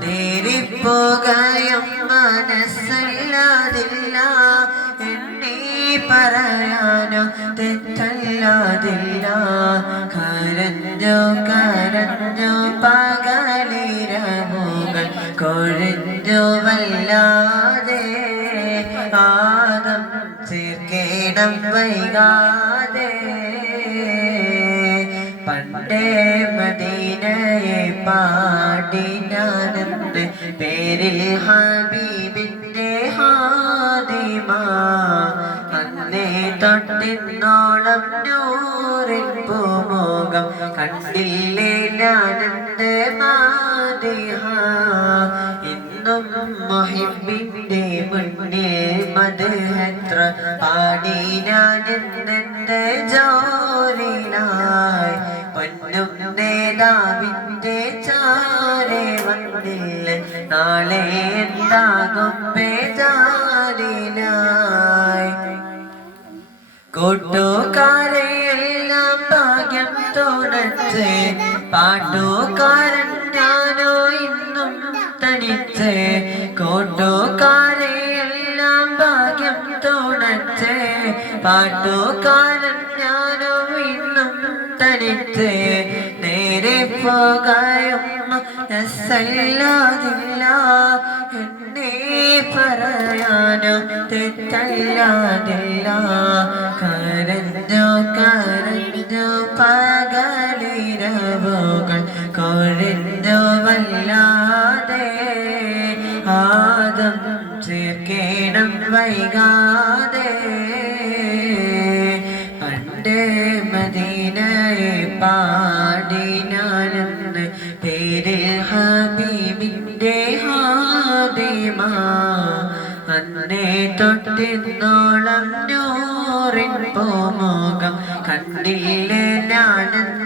നേരിപ്പോകയം മനസ്സല്ലാതില്ല എണ്ണി പറയാനോ തെറ്റല്ലാതില്ല കരഞ്ഞോ കരഞ്ഞോ പകലിരമുകൾ കൊഴിഞ്ഞു വല്ലാതെ ആദം ചേർക്കേണം വൈകാതെ പണ്ടേ മദീനയെ പാടി ഞാനെന്ന് പേരിൽ ഹബീബിന്റെ ഹാദിമ അന്നേ തൊട്ടിന്നോളം നൂറിൽ പൂമുഖം കണ്ടില്ലേ ഞാനെന്ന് മാദിഹ ഇന്നും മുഹിബിന്റെ മുന്നിൽ മദ്ഹെത്ര പാടി ഞാനെന്നെ ജോലിനായി പൊന്നും നേതാവിന്റെ ചാരെ വന്നില്ല നാളെ എന്താകും ബേജാരിനായി കൂട്ടുകാരെയെല്ലാം ഭാഗ്യം തുണച്ച് പാട്ടുകാരൻ ഞാനോ ഇന്നും തനിച്ച് കൂട്ടുകാരെയെല്ലാം ഭാഗ്യം തുണച്ച് പാട്ടുകാരൻ ഞാനോ ഇന്നും തനിച്ച് നേരെ പോകായും മനസ്സല്ലാതില്ല എന്നെ പറയാനോ തെറ്റല്ലാതില്ല കരഞ്ഞോ കരഞ്ഞോ പകലിരവുകൾ കൊഴിഞ്ഞോ വല്ലാതെ ആദം ചേർക്കേണം വൈകാതെ പണ്ടേ മദീനയെ പാടി ഞാനെന്ന് പേരിൽ ഹബീബിന്റെ ഹാദിമ അന്നേ തൊട്ടിന്നോളം നൂറിൻ പൂമുഖം കണ്ടില്ലേ ഞാനെന്ന്